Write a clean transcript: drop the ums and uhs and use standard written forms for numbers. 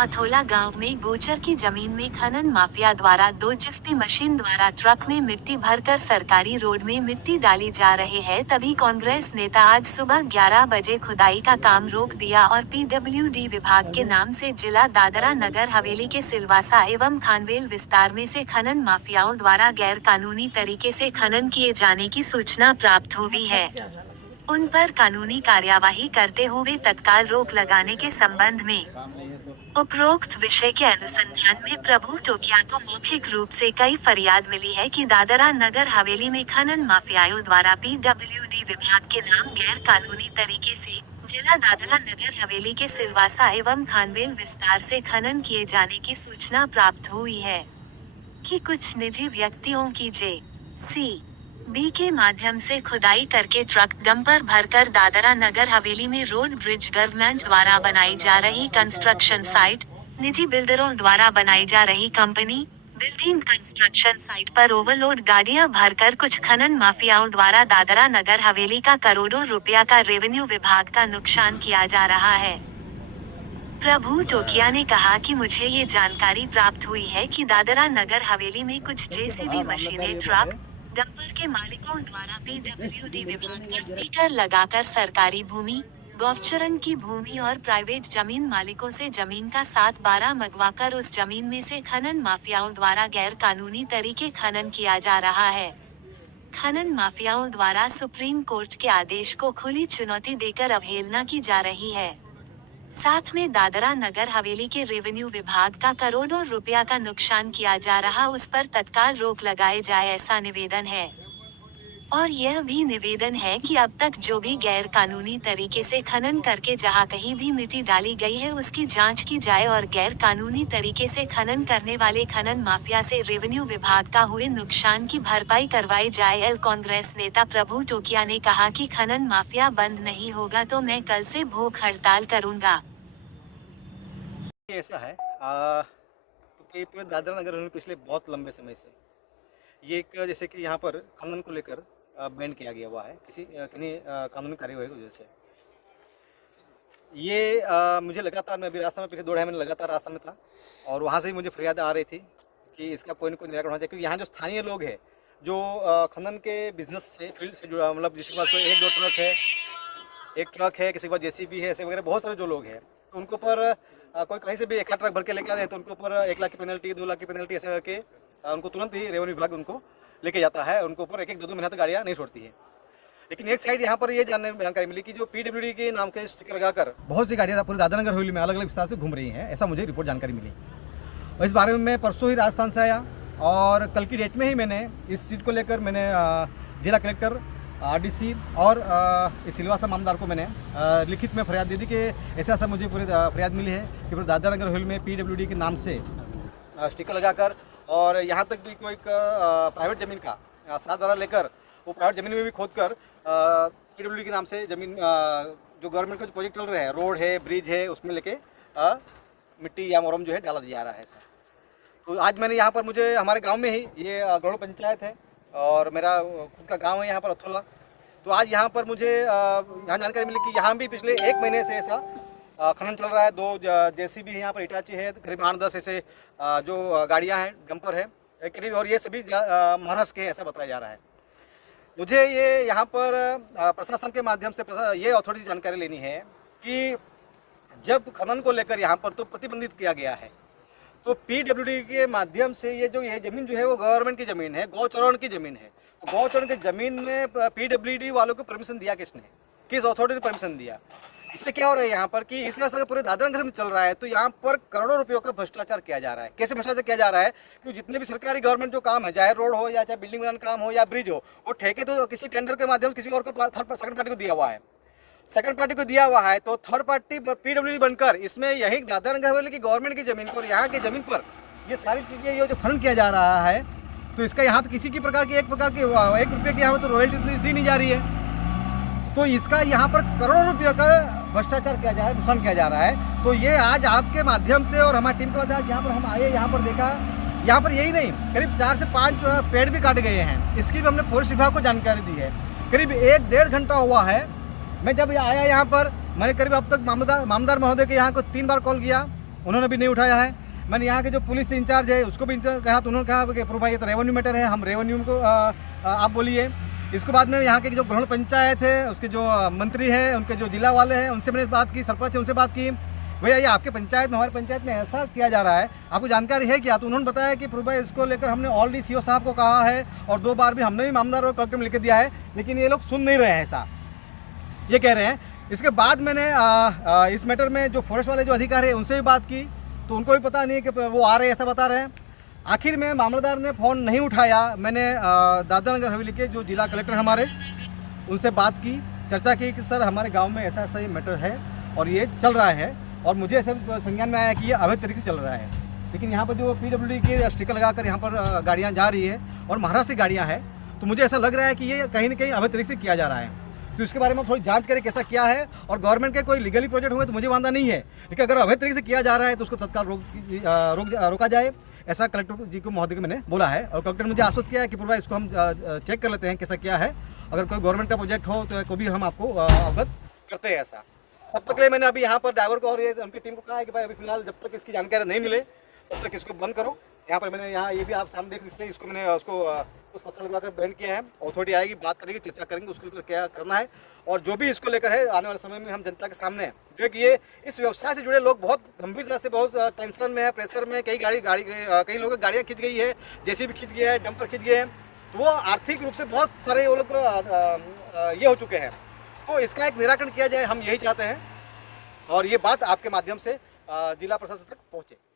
अथोला गांव में गोचर की जमीन में खनन माफिया द्वारा 2 जिस्पी मशीन द्वारा ट्रक में मिट्टी भरकर सरकारी रोड में मिट्टी डाली जा रही है। तभी कांग्रेस नेता आज सुबह 11 बजे खुदाई का काम रोक दिया और पीडब्ल्यूडी विभाग के नाम से जिला दादरा नगर हवेली के सिलवासा एवं खानवेल विस्तार में से खनन माफियाओं द्वारा गैर कानूनी तरीके से खनन किए जाने की सूचना प्राप्त हुई है। उन पर कानूनी कार्यवाही करते हुए तत्काल रोक लगाने के संबंध में उपरोक्त विषय के अनुसंधान में प्रभु टोकिया को मौखिक रूप से कई फरियाद मिली है कि दादरा नगर हवेली में खनन माफियाओं द्वारा पीडब्ल्यूडी विभाग के नाम गैर कानूनी तरीके से जिला दादरा नगर हवेली के सिलवासा एवं खानवेल विस्तार से खनन किए जाने की सूचना प्राप्त हुई है कि कुछ निजी व्यक्तियों की JCB के माध्यम से खुदाई करके ट्रक डंपर भरकर दादरा नगर हवेली में रोड ब्रिज गवर्नमेंट द्वारा बनाई जा रही कंस्ट्रक्शन साइट, निजी बिल्डरों द्वारा बनाई जा रही कंपनी बिल्डिंग कंस्ट्रक्शन साइट पर ओवरलोड गाड़ियां भरकर कुछ खनन माफियाओं द्वारा दादरा नगर हवेली का करोड़ों रुपया का रेवेन्यू विभाग का नुकसान किया जा रहा है। प्रभु टोकिया ने कहा कि मुझे ये जानकारी प्राप्त हुई है कि दादरा नगर हवेली में कुछ JCB मशीनें ट्रक डंपर के मालिकों द्वारा पीडब्ल्यूडी विभाग का स्टिकर लगाकर सरकारी भूमि, गौचरण की भूमि और प्राइवेट जमीन मालिकों से जमीन का 7/12 मंगवाकर उस जमीन में से खनन माफियाओं द्वारा गैर कानूनी तरीके खनन किया जा रहा है। खनन माफियाओं द्वारा सुप्रीम कोर्ट के आदेश को खुली चुनौती देकर अवहेलना की जा रही है। साथ में दादरा नगर हवेली के रेवेन्यू विभाग का करोड़ों रुपया का नुकसान किया जा रहा, उस पर तत्काल रोक लगाए जाए, ऐसा निवेदन है। और यह भी निवेदन है कि अब तक जो भी गैर कानूनी तरीके से खनन करके जहां कहीं भी मिट्टी डाली गई है उसकी जांच की जाए और गैर कानूनी तरीके से खनन करने वाले खनन माफिया से रेवेन्यू विभाग का हुए नुकसान की भरपाई करवाई जाए। कांग्रेस नेता प्रभु टोकिया ने कहा कि खनन माफिया बंद नहीं होगा तो मैं कल से भूख हड़ताल करूंगा। ऐसा है क्योंकि पूरे दादरा नगर में पिछले बहुत लंबे समय से ये एक जैसे कि यहाँ पर खनन को लेकर बैन किया गया हुआ है किसी कानूनी कार्यवाही की वजह से। ये मुझे लगातार, मैं अभी रास्ता में पिछले 2 महीने लगातार रास्ता में था और वहाँ से ही मुझे फरियाद आ रही थी कि इसका कोई न कोई निराकरण होना चाहिए, क्योंकि यहाँ जो स्थानीय लोग हैं जो खनन के बिजनेस से फील्ड से जुड़ा, मतलब जिसके पास कोई 1-2 ट्रक है, 1 ट्रक है, किसी के पास JCB है, ऐसे वगैरह बहुत सारे जो लोग हैं, तो उनको पर कोई कहीं से भी 1 ट्रक भर के लेके आते हैं तो उनको ऊपर 1 लाख की पेनल्टी, 2 लाख की पेनल्टी ऐसे करके उनको तुरंत ही रेवेन्यू विभाग उनको लेके जाता है। उनको ऊपर 1-2 महीना तक गाड़ियाँ नहीं छोड़ती है। लेकिन एक साइड यहाँ पर ये जानकारी मिली कि जो पीडब्ल्यूडी के नाम के स्टिकर लगाकर बहुत सी गाड़ियाँ पूरे दादरा नगर हवेली में अलग अलग विस्तार से घूम रही हैं, ऐसा मुझे रिपोर्ट जानकारी मिली। और इस बारे में मैं परसों ही राजस्थान से आया और कल की डेट में ही मैंने इस चीज़ को लेकर मैंने जिला कलेक्टर, RDC और इस सिलवासा मामदार को मैंने लिखित में फरियाद दे दी कि ऐसा मुझे पूरी फरियाद मिली है कि पूरे दादरा नगर हवेली में पीडब्ल्यूडी के नाम से स्टिकर लगाकर और यहाँ तक भी कोई प्राइवेट ज़मीन का 7/12 लेकर वो प्राइवेट ज़मीन में भी खोद कर पीडब्ल्यूडी के नाम से ज़मीन जो गवर्नमेंट का जो प्रोजेक्ट चल रहे हैं, रोड है, ब्रिज है, उसमें लेके मिट्टी या मोरम जो है डाला जा रहा है सर। तो आज मैंने यहाँ पर, मुझे हमारे गाँव में ही, ये गढ़ पंचायत है और मेरा खुद का गांव है यहाँ पर अथोला, तो आज यहाँ पर मुझे यहाँ जानकारी मिली कि यहाँ भी पिछले 1 महीने से ऐसा खनन चल रहा है। 2 JCB है यहाँ पर, हिटाची है, करीब 8-10 ऐसे जो गाड़ियाँ हैं, डंपर है करीब, और ये सभी महाराष्ट्र के ऐसा बताया जा रहा है। मुझे ये यहाँ पर प्रशासन के माध्यम से ये अथॉरिटी जानकारी लेनी है कि जब खनन को लेकर यहाँ पर तो प्रतिबंधित किया गया है, तो पीडब्ल्यूडी के माध्यम से ये ज़मीन जो है वो गवर्नमेंट की ज़मीन है, गौचरण की ज़मीन है। तो गौचरण की ज़मीन में पीडब्ल्यूडी वालों को परमिशन दिया किसने, किस अथॉरिटी ने परमिशन दिया? इससे क्या हो रहा है यहाँ पर कि इस तरह से पूरे दादरा नगर में चल रहा है, तो यहाँ पर करोड़ों रुपयों का भ्रष्टाचार किया जा रहा है। कैसे भ्रष्टाचार किया जा रहा है कि जितने भी सरकारी गवर्नमेंट जो काम है, चाहे रोड हो या चाहे बिल्डिंग बनाने काम हो या ब्रिज हो, वो ठेके तो किसी टेंडर के माध्यम से किसी और को सेकंड पार्टी को दिया हुआ है। सेकंड पार्टी को दिया हुआ है तो थर्ड पार्टी पीडब्ल्यूडी बनकर इसमें यही दादरा नगर हवेली की गवर्नमेंट की ज़मीन पर, यहाँ की ज़मीन पर ये सारी चीज़ें ये जो खनन किया जा रहा है, तो इसका यहाँ तो किसी की प्रकार की 1 रुपये की यहाँ पर तो रॉयल्टी दी नहीं जा रही है। तो इसका यहाँ पर करोड़ों रुपये का भ्रष्टाचार किया जा रहा है, नुकसान किया जा रहा है। तो ये आज आपके माध्यम से और हमारी टीम के माध्यम से यहाँ पर हम आए, यहाँ पर देखा, यहाँ पर यही नहीं, करीब 4 से 5 पेड़ भी काटे गए हैं। इसकी भी हमने फॉरेस्ट विभाग को जानकारी दी है। करीब 1-1.5 घंटा हुआ है मैं जब आया यहाँ पर, मैंने करीब अब तक मामदार महोदय के यहाँ को 3 बार कॉल किया उन्होंने भी नहीं उठाया है। मैंने यहाँ के जो पुलिस इंचार्ज है उसको भी कहा, तो उन्होंने कहा कि प्रभु भाई ये तो रेवेन्यू मैटर है, हम रेवेन्यू को आप बोलिए। इसके बाद में यहाँ के जो ग्रहण पंचायत है उसके जो मंत्री हैं, उनके जो जिला वाले हैं, उनसे मैंने बात की, सरपंच है उनसे बात की, भैया ये आपके पंचायत में, हमारे पंचायत में ऐसा किया जा रहा है, आपको जानकारी है क्या? तो उन्होंने बताया कि प्रभु भाई इसको लेकर हमने ऑलरेडी सीओ साहब को कहा है और 2 बार भी हमने भी मामदार और कलेक्टर में लिख दिया है, लेकिन ये लोग सुन नहीं रहे हैं, ऐसा ये कह रहे हैं। इसके बाद मैंने इस मैटर में जो फॉरेस्ट वाले जो अधिकारी हैं उनसे भी बात की, तो उनको भी पता नहीं है कि वो आ रहे हैं, ऐसा बता रहे हैं। आखिर में मामलतदार ने फ़ोन नहीं उठाया। मैंने दादरा नगर हवेली के जो जिला कलेक्टर हमारे, उनसे बात की, चर्चा की कि सर हमारे गांव में ऐसा ऐसा ये मैटर है और ये चल रहा है, और मुझे ऐसे संज्ञान में आया कि ये अवैध तरीके से चल रहा है। लेकिन यहाँ पर जो PWD के स्टिकर लगाकर यहाँ पर गाड़ियाँ जा रही है और महाराष्ट्र की गाड़ियाँ हैं, तो मुझे ऐसा लग रहा है कि ये कहीं ना कहीं अवैध तरीके से किया जा रहा है। तो इसके बारे में थोड़ी जांच करें कैसा क्या है, और गवर्नमेंट के कोई लीगली प्रोजेक्ट हुए तो मुझे वादा नहीं है, लेकिन अगर अवैध तरीके से किया जा रहा है तो उसको तत्काल रोका जाए, ऐसा कलेक्टर जी को महोदय को मैंने बोला है। और कलेक्टर ने मुझे आश्वस्त किया है कि पूरा इसको हम चेक कर लेते हैं कैसा क्या है, अगर कोई गवर्नमेंट का प्रोजेक्ट हो तो को भी हम आपको अवगत करते हैं। ऐसा तब तक के लिए मैंने अभी यहाँ पर ड्राइवर को और ये उनकी टीम को कहा है कि भाई अभी फिलहाल जब तक इसकी जानकारी नहीं मिले तब तक इसको बंद करो। यहाँ पर मैंने यहाँ ये भी आप सामने देख सकते हैं, इसको मैंने उसको उस पत्थर लगाकर बैंड किया है। अथॉरिटी आएगी, बात करेंगे, चर्चा करेंगे उसके लिए क्या करना है, और जो भी इसको लेकर है आने वाले समय में हम जनता के सामने जो है कि ये इस व्यवसाय से जुड़े लोग बहुत गंभीरता से, बहुत टेंशन में है, प्रेशर में, कई कई लोगों की गाड़ियाँ खिंच गई है, JCB खिंच गया है, डंपर खिंच गए हैं, तो वो आर्थिक रूप से बहुत सारे वो लोग ये हो चुके हैं। तो इसका एक निराकरण किया जाए, हम यही चाहते हैं, और ये बात आपके माध्यम से जिला प्रशासन तक पहुँचे।